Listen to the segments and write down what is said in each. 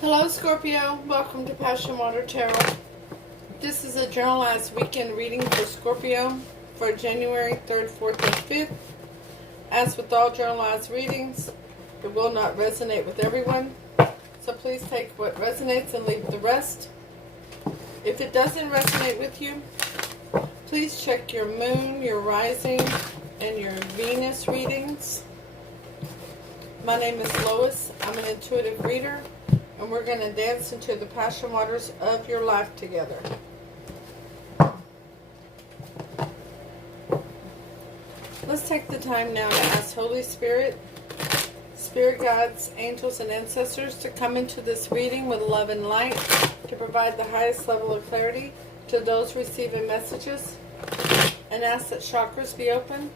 Hello Scorpio, welcome to Passion Water Tarot. This is a generalized weekend reading for Scorpio for January 3rd, 4th, and 5th. As with all generalized readings, it will not resonate with everyone, so please take what resonates and leave the rest. If it doesn't resonate with you, please check your moon, your rising, and your Venus readings. My name is Lois. I'm an intuitive reader, and we're going to dance into the passion waters of your life together. Let's take the time now to ask Holy Spirit, Spirit guides, angels, and ancestors to come into this reading with love and light to provide the highest level of clarity to those receiving messages, and ask that chakras be open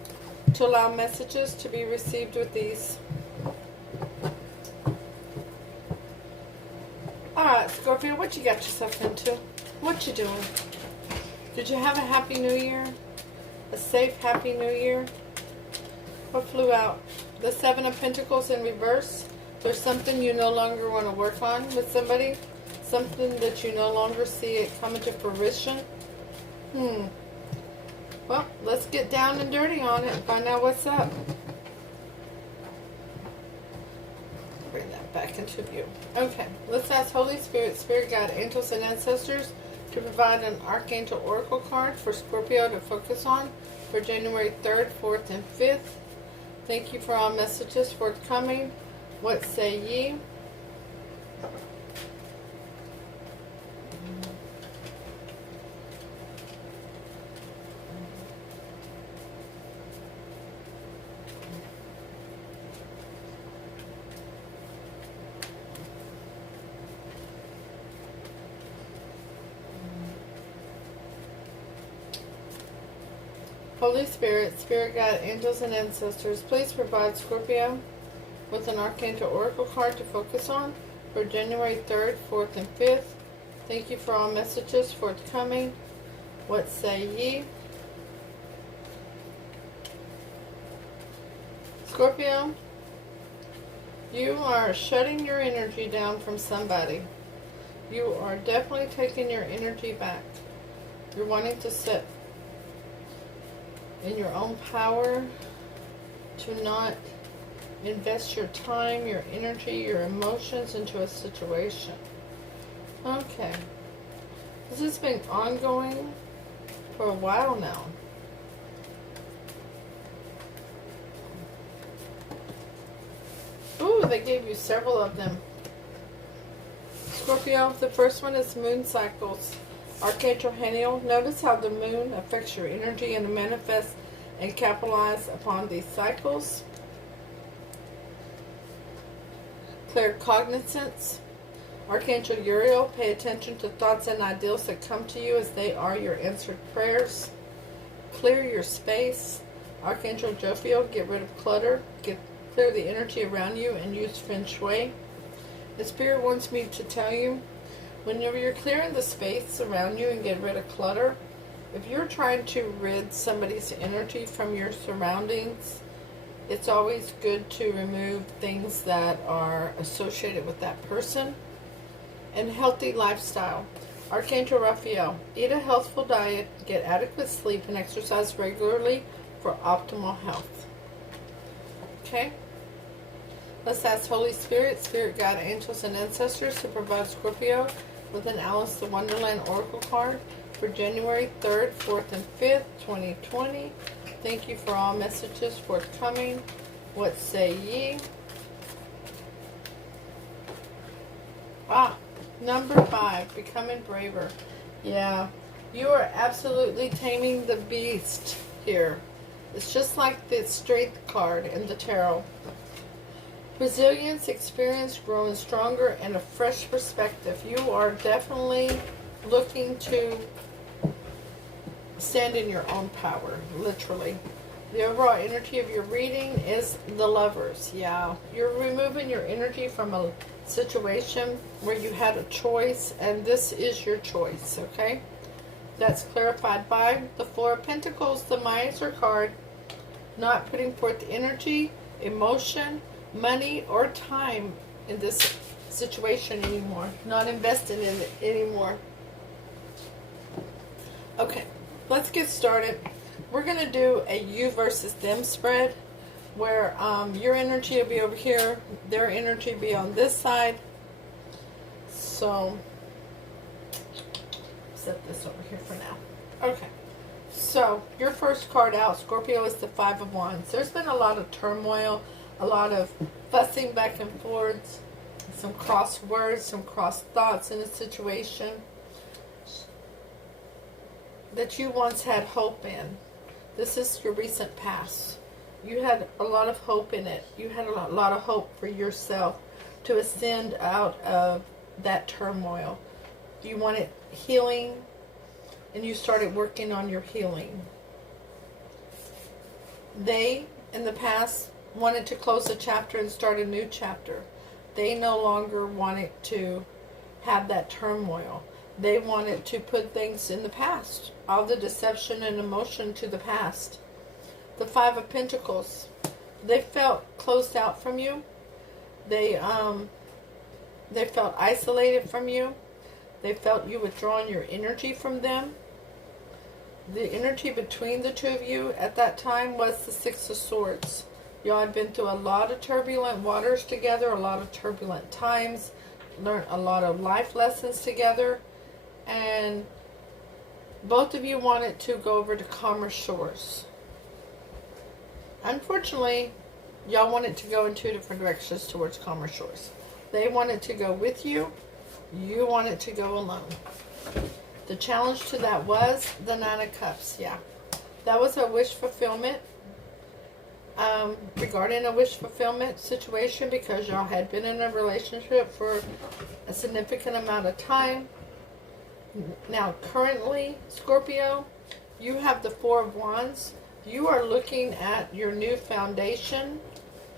to allow messages to be received with ease. Alright, Scorpio, what you got yourself into? What you doing? Did you have a happy new year? A safe, happy new year? What flew out? The Seven of Pentacles in reverse. There's something you no longer want to work on with somebody. Something that you no longer see it coming to fruition. Well, let's get down and dirty on it and find out what's up. Bring that back into view. Okay, let's ask Holy Spirit, Spirit Guide, Angels, and Ancestors to provide an Archangel Oracle card for Scorpio to focus on for January 3rd, 4th, and 5th. Thank you for all messages forthcoming. What say ye? Holy Spirit, Spirit Guide, Angels, and Ancestors, please provide Scorpio with an Archangel Oracle card to focus on for January 3rd, 4th, and 5th. Thank you for all messages forthcoming. What say ye? Scorpio, you are shutting your energy down from somebody. You are definitely taking your energy back. You're wanting to sit in your own power, to not invest your time, your energy, your emotions into a situation. Okay. This has been ongoing for a while now. Ooh, they gave you several of them. Scorpio, the first one is moon cycles. Archangel Haniel, notice how the moon affects your energy and manifests and capitalize upon these cycles. Clear cognizance. Archangel Uriel, pay attention to thoughts and ideals that come to you as they are your answered prayers. Clear your space. Archangel Jophiel, get rid of clutter. Clear the energy around you and use Feng Shui. The Spirit wants me to tell you, whenever you're clearing the space around you and get rid of clutter, if you're trying to rid somebody's energy from your surroundings, it's always good to remove things that are associated with that person. And healthy lifestyle. Archangel Raphael, eat a healthful diet, get adequate sleep, and exercise regularly for optimal health. Okay? Let's ask Holy Spirit, Spirit Guide, Angels, and Ancestors to provide Scorpio with an Alice the Wonderland Oracle card for January 3rd, 4th, and 5th, 2020. Thank you for all messages forthcoming. What say ye? Number 5, becoming braver. Yeah, you are absolutely taming the beast here. It's just like the Strength card in the tarot. Resilience, experience, growing stronger, and a fresh perspective. You are definitely looking to stand in your own power, literally. The overall energy of your reading is the Lovers. Yeah, you're removing your energy from a situation where you had a choice, and this is your choice, okay? That's clarified by the Four of Pentacles, the Miser card. Not putting forth energy, emotion, money, or time in this situation anymore. Not investing in it anymore. Okay, let's get started. We're going to do a you versus them spread, where your energy will be over here, their energy will be on this side. So, set this over here for now. Okay, so your first card out, Scorpio, is the Five of Wands. There's been a lot of turmoil, a lot of fussing back and forth, some crossed words, some crossed thoughts in a situation that you once had hope in. This is your recent past. You had a lot of hope in it. You had a lot of hope for yourself to ascend out of that turmoil. You wanted healing, and you started working on your healing. They, in the past, wanted to close a chapter and start a new chapter. They no longer wanted to have that turmoil. They wanted to put things in the past, all the deception and emotion to the past. The Five of Pentacles, they felt closed out from you. They felt isolated from you. They felt you withdrawing your energy from them. The energy between the two of you at that time was the Six of Swords. Y'all had been through a lot of turbulent waters together, a lot of turbulent times, learned a lot of life lessons together, and both of you wanted to go over to calmer shores. Unfortunately, y'all wanted to go in two different directions towards calmer shores. They wanted to go with you. You wanted to go alone. The challenge to that was the Nine of Cups. Yeah, that was a wish fulfillment. Regarding a wish fulfillment situation, because y'all had been in a relationship for a significant amount of time. Now, currently, Scorpio, you have the Four of Wands. You are looking at your new foundation,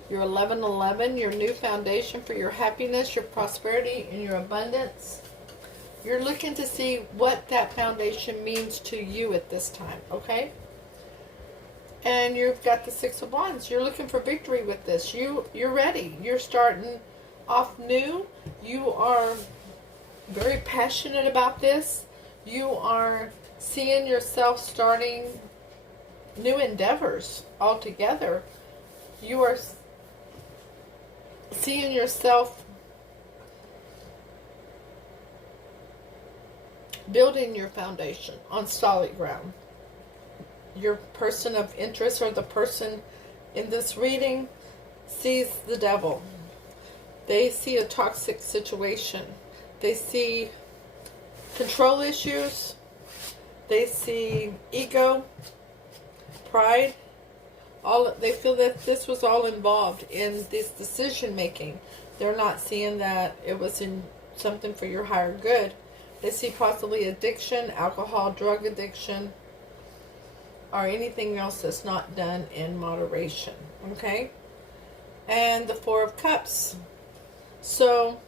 your 1111, your new foundation for your happiness, your prosperity, and your abundance. You're looking to see what that foundation means to you at this time, okay? And you've got the Six of Wands. You're looking for victory with this. You're ready. You're starting off new. You are very passionate about this. You are seeing yourself starting new endeavors altogether. You are seeing yourself building your foundation on solid ground. Your person of interest, or the person in this reading, sees the devil. They see a toxic situation. They see control issues. They see ego, pride. They feel that this was all involved in this decision making. They're not seeing that it was in something for your higher good. They see possibly addiction, alcohol, drug addiction, or anything else that's not done in moderation. Okay? And the Four of Cups. So,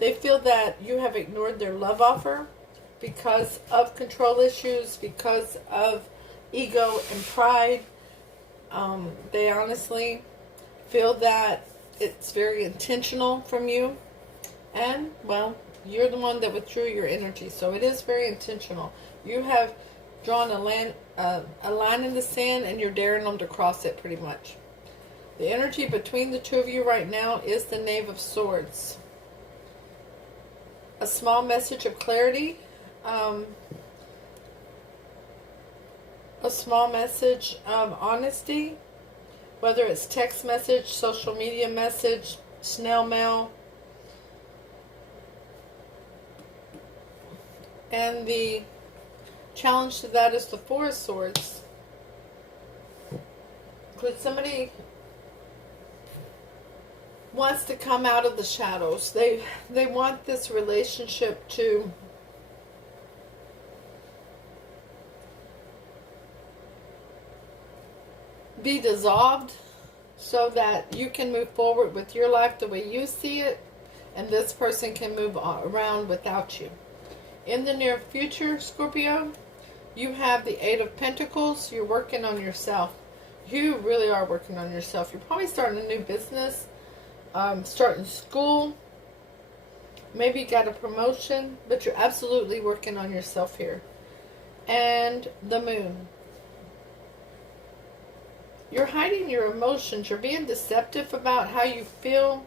they feel that you have ignored their love offer because of control issues, because of ego and pride. They honestly feel that it's very intentional from you. And, well, you're the one that withdrew your energy, so it is very intentional. You have drawn a line in the sand, and you're daring them to cross it, pretty much. The energy between the two of you right now is the Knave of Swords. A small message of clarity, a small message of honesty, whether it's text message, social media message, snail mail. And the challenge to that is the Four of Swords. Could somebody wants to come out of the shadows. They want this relationship to be dissolved so that you can move forward with your life the way you see it, and this person can move around without you. In the near future, Scorpio, you have the Eight of Pentacles. You're working on yourself. You really are working on yourself. You're probably starting a new business, starting school. Maybe you got a promotion, but you're absolutely working on yourself here. And the moon. You're hiding your emotions. You're being deceptive about how you feel.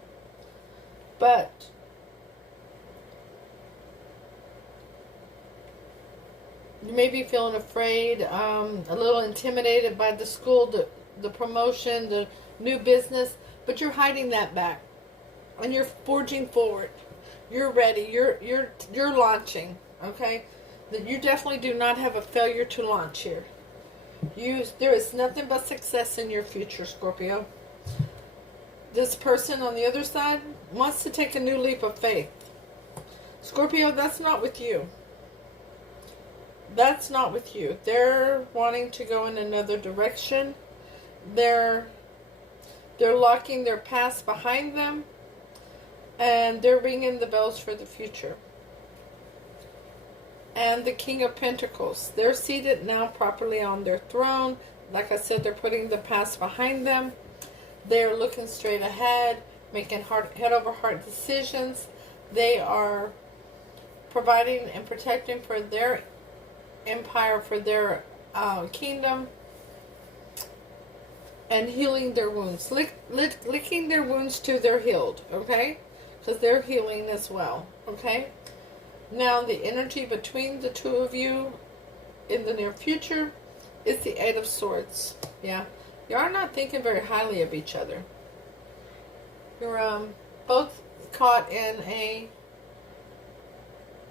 But you may be feeling afraid, a little intimidated by the school, the promotion, the new business. But you're hiding that back. And you're forging forward. You're ready. You're launching. Okay? You definitely do not have a failure to launch here. There is nothing but success in your future, Scorpio. This person on the other side wants to take a new leap of faith. Scorpio, that's not with you. That's not with you. They're wanting to go in another direction. They're locking their past behind them. And they're ringing the bells for the future. And the King of Pentacles. They're seated now properly on their throne. Like I said, they're putting the past behind them. They're looking straight ahead, making head over heart decisions. They are providing and protecting for their empire, for their kingdom. And healing their wounds. Licking their wounds till they're healed. Okay? Because they're healing as well. Okay? Now, the energy between the two of you in the near future is the Eight of Swords. Yeah. You are not thinking very highly of each other. You're both caught in a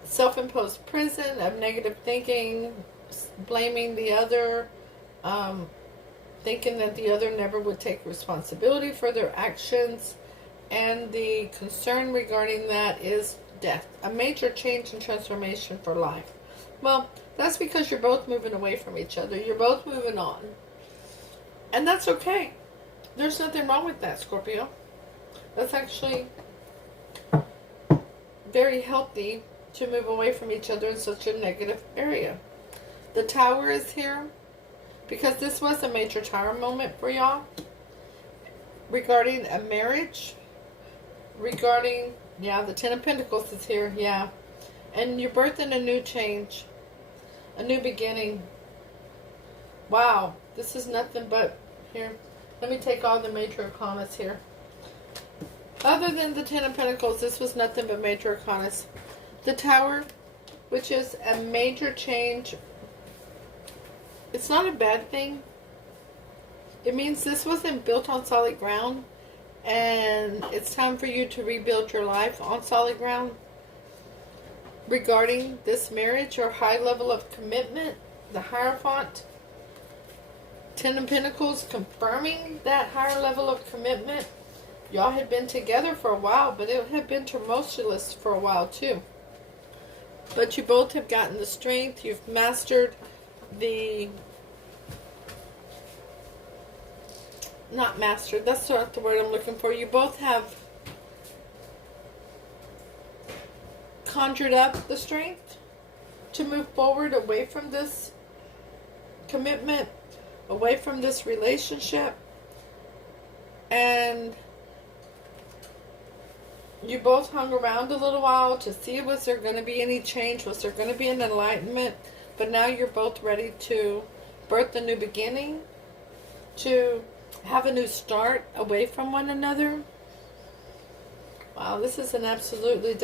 self-imposed prison of negative thinking, blaming the other, thinking that the other never would take responsibility for their actions. And the concern regarding that is death. A major change and transformation for life. Well, that's because you're both moving away from each other. You're both moving on. And that's okay. There's nothing wrong with that, Scorpio. That's actually very healthy to move away from each other in such a negative area. The Tower is here because this was a major tower moment for y'all. Regarding a marriage. Regarding... yeah, the Ten of Pentacles is here, yeah. And you're birthing a new change. A new beginning. Wow, this is nothing but... here, let me take all the major arcanas here. Other than the Ten of Pentacles, this was nothing but major arcanas. The Tower, which is a major change. It's not a bad thing. It means this wasn't built on solid ground. And it's time for you to rebuild your life on solid ground. Regarding this marriage or high level of commitment, the Hierophant, Ten of Pentacles confirming that higher level of commitment. Y'all had been together for a while, but it had been tumultuous for a while too. But you both have gotten the strength. You've mastered the... not mastered, that's not the word I'm looking for. You both have conjured up the strength to move forward away from this commitment, away from this relationship. And you both hung around a little while to see was there going to be any change, was there going to be an enlightenment. But now you're both ready to birth a new beginning, to have a new start away from one another. Wow, this is an absolutely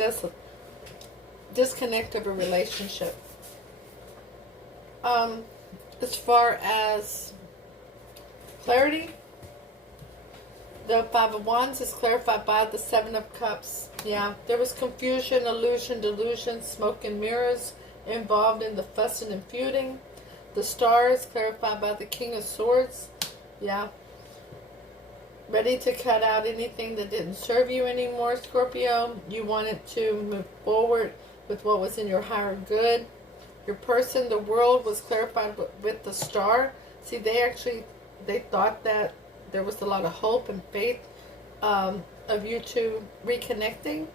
disconnect of a relationship. As far as clarity, the Five of Wands is clarified by the Seven of Cups. Yeah, there was confusion, illusion, delusion, smoke and mirrors involved in the fussing and feuding. The Star is clarified by the King of Swords. Yeah. Ready to cut out anything that didn't serve you anymore, Scorpio. You wanted to move forward with what was in your higher good. Your person, the world, was clarified with the Star. See, they thought that there was a lot of hope and faith of you two reconnecting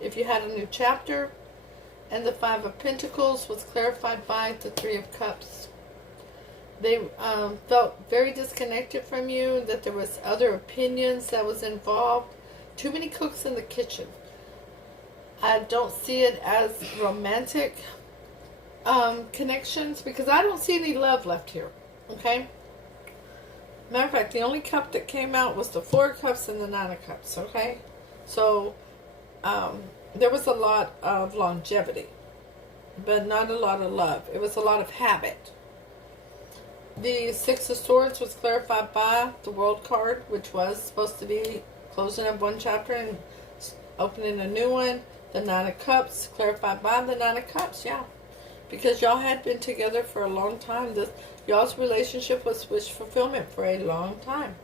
if you had a new chapter. And the Five of Pentacles was clarified by the Three of Cups. They felt very disconnected from you, that there was other opinions that was involved. Too many cooks in the kitchen. I don't see it as romantic connections, because I don't see any love left here. Okay? Matter of fact, the only cup that came out was the 4 of Cups and the 9 of Cups. Okay? So, there was a lot of longevity, but not a lot of love. It was a lot of habit. The 6 of Swords was clarified by the World card, which was supposed to be closing up one chapter and opening a new one. The 9 of Cups, clarified by the 9 of Cups, yeah. Because y'all had been together for a long time. Y'all's relationship was wish fulfillment for a long time.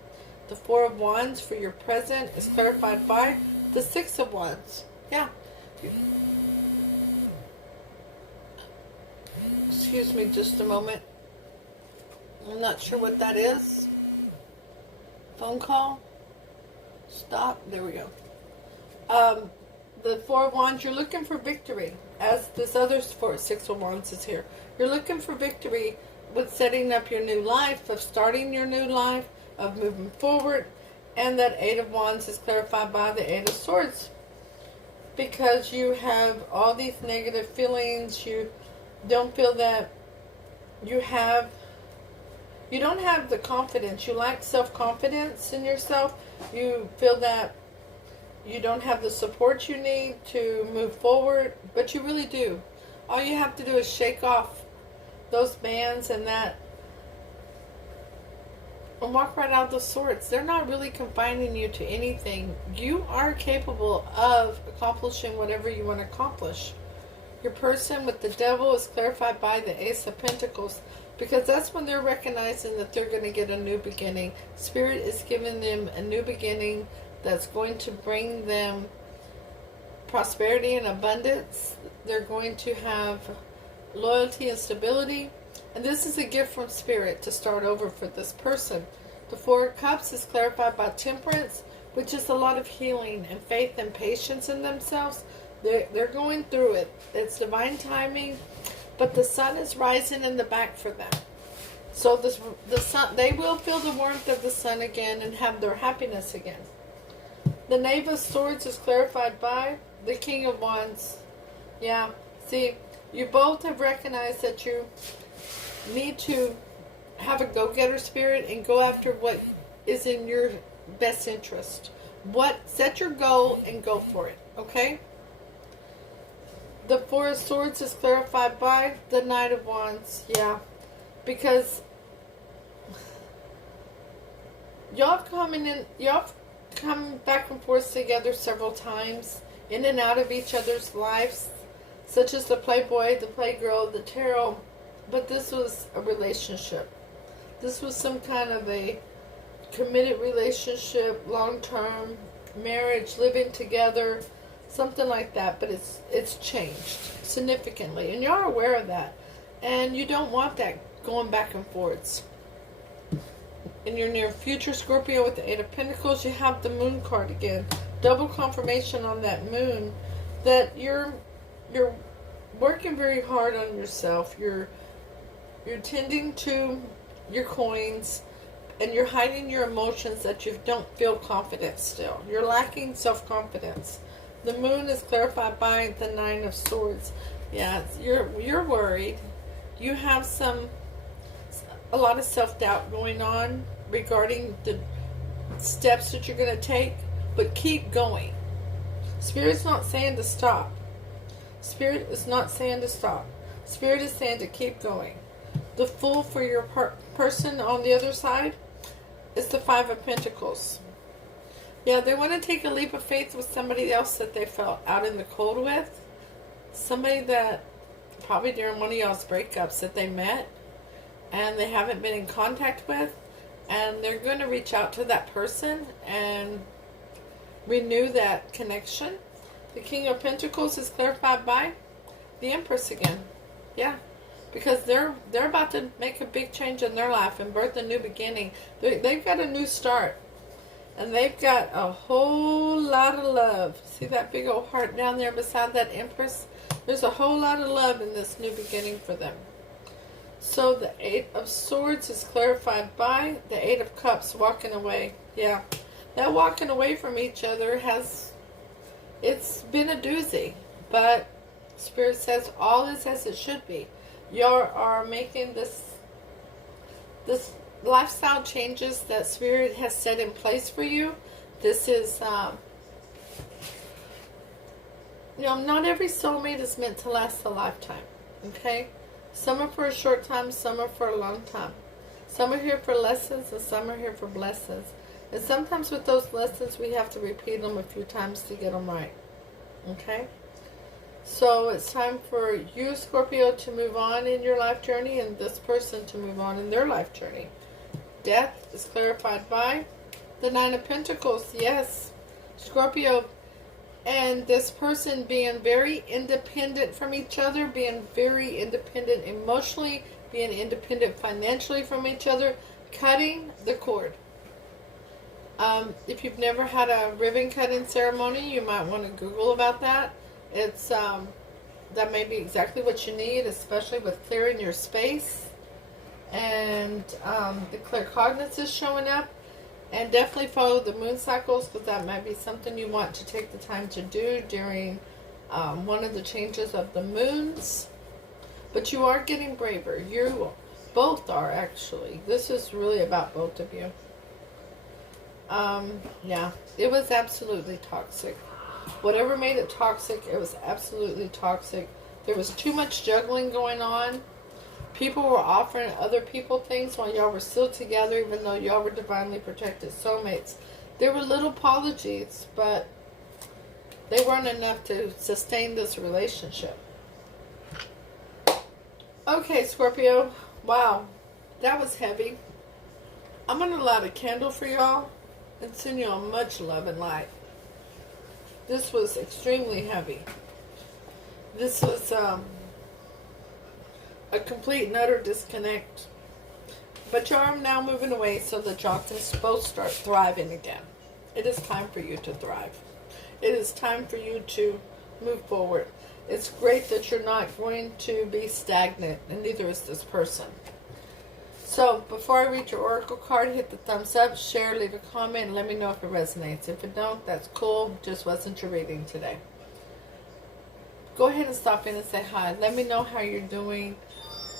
The 4 of Wands for your present is clarified by the 6 of Wands. Yeah. Excuse me just a moment. I'm not sure what that is. Phone call. Stop. There we go. The 4 of Wands, you're looking for victory. As this other 6 of Wands is here. You're looking for victory with setting up your new life, of starting your new life, of moving forward. And that 8 of Wands is clarified by the 8 of Swords. Because you have all these negative feelings. You don't feel that you don't have the confidence. You lack self-confidence in yourself. You feel that you don't have the support you need to move forward, but you really do. All you have to do is shake off those bands and walk right out the Swords. They're not really confining you to anything. You are capable of accomplishing whatever you want to accomplish. Your person with the Devil is clarified by the Ace of Pentacles, because that's when they're recognizing that they're going to get a new beginning. Spirit is giving them a new beginning that's going to bring them prosperity and abundance. They're going to have loyalty and stability. And this is a gift from Spirit to start over for this person. The 4 of Cups is clarified by Temperance, which is a lot of healing and faith and patience in themselves. They're going through it. It's divine timing, but the sun is rising in the back for them. So the sun, they will feel the warmth of the sun again and have their happiness again. The Knave of Swords is clarified by the King of Wands. Yeah, see, you both have recognized that you need to have a go-getter spirit and go after what is in your best interest. Set your goal and go for it, okay? The 4 of Swords is clarified by the Knight of Wands. Yeah, because y'all come back and forth together several times, in and out of each other's lives, such as the Playboy, the Playgirl, the Tarot. But this was a relationship. This was some kind of a committed relationship, long-term marriage, living together, something like that. But it's changed significantly, and you're aware of that, and you don't want that going back and forwards. In your near future, Scorpio, with the 8 of Pentacles, you have the Moon card again. Double confirmation on that Moon that you're working very hard on yourself. You're tending to your coins, and you're hiding your emotions, that you don't feel confident still. You're lacking self-confidence. The Moon is clarified by the 9 of Swords. Yeah, you're worried. You have a lot of self-doubt going on regarding the steps that you're going to take, but keep going. Spirit's not saying to stop. Spirit is not saying to stop. Spirit is saying to keep going. The Fool for your person on the other side is the 5 of Pentacles. Yeah, they want to take a leap of faith with somebody else that they felt out in the cold with. Somebody that probably during one of y'all's breakups that they met and they haven't been in contact with, and they're going to reach out to that person and renew that connection. The King of Pentacles is clarified by the Empress again. Yeah, because they're about to make a big change in their life and birth a new beginning. They've got a new start, and they've got a whole lot of love. See that big old heart down there beside that Empress? There's a whole lot of love in this new beginning for them. So the Eight of Swords is clarified by the Eight of Cups, walking away. Yeah, that walking away from each other it's been a doozy. But Spirit says all is as it should be. You are making this lifestyle changes that Spirit has set in place for you. This is, not every soulmate is meant to last a lifetime. Okay? Some are for a short time, some are for a long time. Some are here for lessons, and some are here for blessings. And sometimes with those lessons, we have to repeat them a few times to get them right. Okay? So it's time for you, Scorpio, to move on in your life journey, and this person to move on in their life journey. Death is clarified by the Nine of Pentacles. Yes, Scorpio and this person being very independent from each other, being very independent emotionally, being independent financially from each other, cutting the cord. If you've never had a ribbon cutting ceremony, you might want to Google about that. It's that may be exactly what you need, especially with clearing your space. And the claircognizance is showing up. And definitely follow the moon cycles, because that might be something you want to take the time to do during one of the changes of the moons. But you are getting braver. You both are, actually. This is really about both of you. Yeah, it was absolutely toxic. Whatever made it toxic, it was absolutely toxic. There was too much juggling going on. People were offering other people things while y'all were still together, even though y'all were divinely protected soulmates. There were little apologies, but they weren't enough to sustain this relationship. Okay, Scorpio. Wow, that was heavy. I'm going to light a candle for y'all and send you all much love and light. This was extremely heavy. This was a complete and utter disconnect. But y'all are now moving away so that y'all can both start thriving again. It is time for you to thrive. It is time for you to move forward. It's great that you're not going to be stagnant, and neither is this person. So, before I read your oracle card, hit the thumbs up, share, leave a comment, and let me know if it resonates. If it don't, that's cool. Just wasn't your reading today. Go ahead and stop in and say hi. Let me know how you're doing.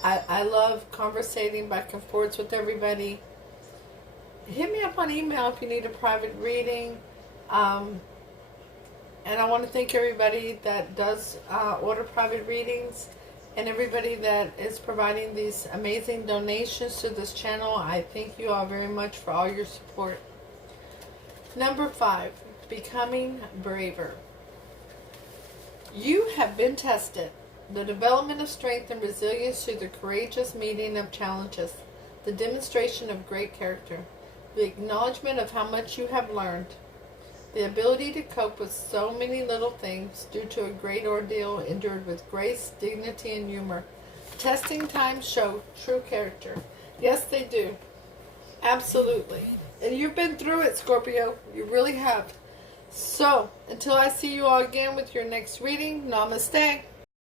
I love conversating back and forth with everybody. Hit me up on email if you need a private reading. And I want to thank everybody that does order private readings, and everybody that is providing these amazing donations to this channel. I thank you all very much for all your support. Number 5, becoming braver. You have been tested. The development of strength and resilience through the courageous meeting of challenges. The demonstration of great character. The acknowledgement of how much you have learned. The ability to cope with so many little things due to a great ordeal endured with grace, dignity, and humor. Testing times show true character. Yes, they do. Absolutely. And you've been through it, Scorpio. You really have. So, until I see you all again with your next reading, namaste.